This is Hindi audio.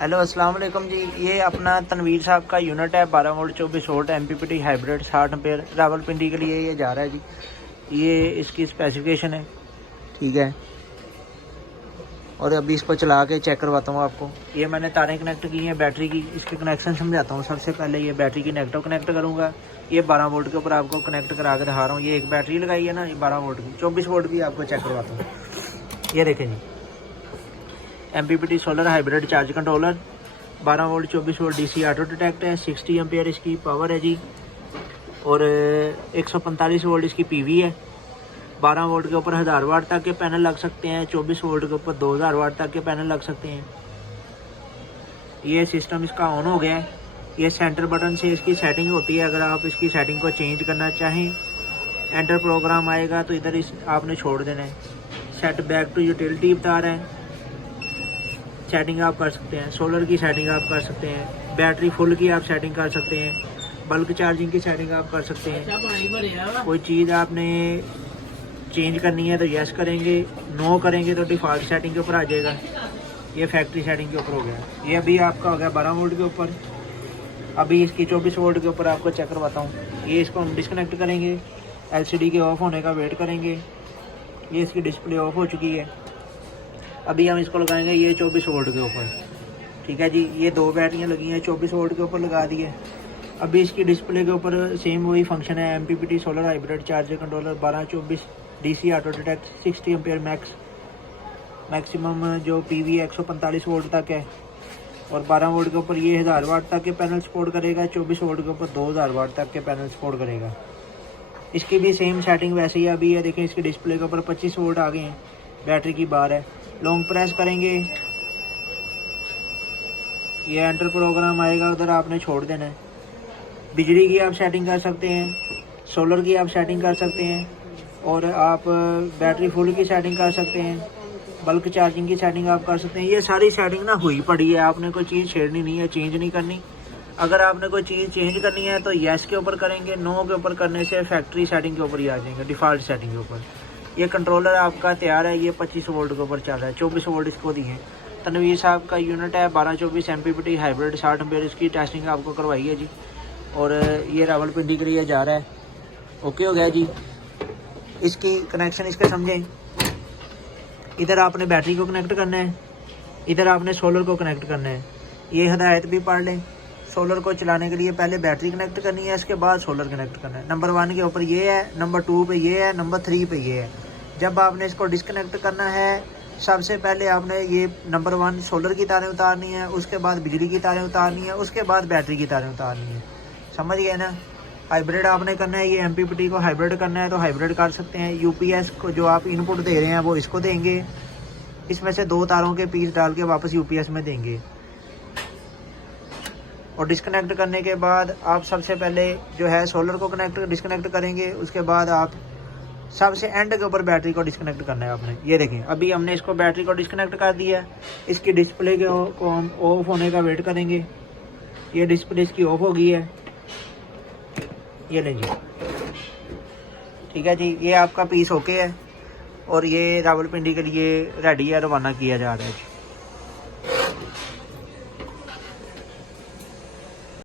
हेलो अस्सलाम वालेकुम जी। ये अपना तनवीर साहब का यूनिट है 12 volt 24 volt MPPT hybrid 60 ampere Rawalpindi के लिए ये जा रहा है जी। ये इसकी स्पेसिफिकेशन है, ठीक है। और अभी इसको चला के चेक करवाता हूँ आपको। ये मैंने तारें कनेक्ट की हैं बैटरी की, इसके कनेक्शन समझाता हूँ। सबसे पहले ये बैटरी की नेगेटिव कनेक्ट करूँगा। ये 12 वोल्ट के ऊपर आपको कनेक्ट करा के दिखा रहा हूँ। ये एक बैटरी लगाई है ना, ये 12 वोल्ट की, 24 वोल्ट की आपको चेक करवाता हूँ। ये देखें जी, MPPT solar hybrid charge controller 12 volt 24 volt DC auto detect है। 60 एम्पेयर इसकी पावर है जी, और 145 वोल्ट इसकी पीवी है। 12 वोल्ट के ऊपर 1000 वाट तक के पैनल लग सकते हैं। 24 वोल्ट के ऊपर 2000 वाट तक के पैनल लग सकते हैं। ये सिस्टम इसका ऑन हो गया है। ये सेंटर बटन से इसकी सेटिंग होती है। अगर आप इसकी सेटिंग को चेंज करना चाहें, एंटर प्रोग्राम आएगा तो इधर इस आपने छोड़ देना है। सेट बैक टू यूटिलिटी बता रहा है, सेटिंग आप कर सकते हैं। सोलर की सेटिंग आप कर सकते हैं, बैटरी फुल की आप सेटिंग कर सकते हैं, बल्क चार्जिंग की सेटिंग आप कर सकते हैं। कोई चीज़ आपने चेंज करनी है तो यस करेंगे, नो करेंगे तो डिफ़ॉल्ट सेटिंग के ऊपर आ जाएगा। ये फैक्ट्री सेटिंग के ऊपर हो गया। ये अभी आपका हो गया 12 वोल्ट के ऊपर। अभी इसकी 24 वोल्ट के ऊपर आपको चेक करवाता हूँ। ये इसको हम डिस्कनेक्ट करेंगे, LCD के ऑफ होने का वेट करेंगे। ये इसकी डिस्प्ले ऑफ हो चुकी है। अभी हम इसको लगाएंगे ये 24 वोल्ट के ऊपर, ठीक है जी। ये 2 बैटरियाँ लगी हैं, 24 वोल्ट के ऊपर लगा दी है। अभी इसकी डिस्प्ले के ऊपर सेम वही फंक्शन है, MPPT solar hybrid charger controller 12-24 DC auto detect 60 ampere maximum जो पीवी 145 वोल्ट तक है। और 12 वोल्ट के ऊपर ये 1000 वाट तक के पैनल सपोर्ट करेगा। 24 वोल्ट के ऊपर 2000 वाट तक के पैनल सपोर्ट करेगा। इसकी भी सेम सेटिंग वैसे ही अभी है। देखें इसकी डिस्प्ले के ऊपर 25 वोल्ट आ गए हैं, बैटरी की बार है। लॉन्ग प्रेस करेंगे, ये एंटर प्रोग्राम आएगा, उधर आपने छोड़ देना है। बिजली की आप सेटिंग कर सकते हैं, सोलर की आप सेटिंग कर सकते हैं, और आप बैटरी फुल की सेटिंग कर सकते हैं, बल्क चार्जिंग की सेटिंग आप कर सकते हैं। ये सारी सेटिंग ना हुई पड़ी है, आपने कोई चीज़ छेड़नी नहीं है, चेंज नहीं करनी। अगर आपने कोई चीज़ चेंज करनी है तो येस के ऊपर करेंगे, नो के ऊपर करने से फैक्ट्री सेटिंग के ऊपर ही आ जाएंगे, डिफ़ॉल्ट सेटिंग के ऊपर। ये कंट्रोलर आपका तैयार है। ये 25 वोल्ट के ऊपर चल रहा है, 24 वोल्ट इसको दिए। तनवीर साहब का यूनिट है 12-24 एमपीपीटी हाइब्रिड 60 एम्पेयर। इसकी टेस्टिंग आपको करवाई है जी, और ये रावलपिंडी के लिए जा रहा है। ओके हो गया जी। इसकी कनेक्शन इसके समझें। इधर आपने बैटरी को कनेक्ट करना है, इधर आपने सोलर को कनेक्ट करना है। ये हिदायत भी पढ़ लें। सोलर को चलाने के लिए पहले बैटरी कनेक्ट करनी है, इसके बाद सोलर कनेक्ट करना है। नंबर 1 के ऊपर ये है, नंबर 2 पे ये है, नंबर 3 पे ये है। जब आपने इसको डिस्कनेक्ट करना है, सबसे पहले आपने ये नंबर 1 सोलर की तारें उतारनी है, उसके बाद बिजली की तारें उतारनी है, उसके बाद बैटरी की तारें उतारनी है। समझ गए ना। हाइब्रिड आपने करना है, ये एमपीपीटी को हाइब्रिड करना है तो हाइब्रिड कर सकते हैं। यूपीएस को जो आप इनपुट दे रहे हैं वो इसको देंगे, इसमें से 2 तारों के पीस डाल के वापस यूपीएस में देंगे। और डिस्कनेक्ट करने के बाद आप सबसे पहले जो है सोलर को डिस्कनेक्ट करेंगे, उसके बाद आप सबसे एंड के ऊपर बैटरी को डिस्कनेक्ट करना है आपने। ये देखें अभी हमने इसको बैटरी को डिस्कनेक्ट कर दिया। इसकी डिस्प्ले को हम ऑफ होने का वेट करेंगे। ये डिस्प्ले इसकी ऑफ हो गई है। ये लें जी, ठीक है जी। ये आपका पीस ओके है, और ये रावलपिंडी के लिए रेडी है, रवाना किया जा रहा है।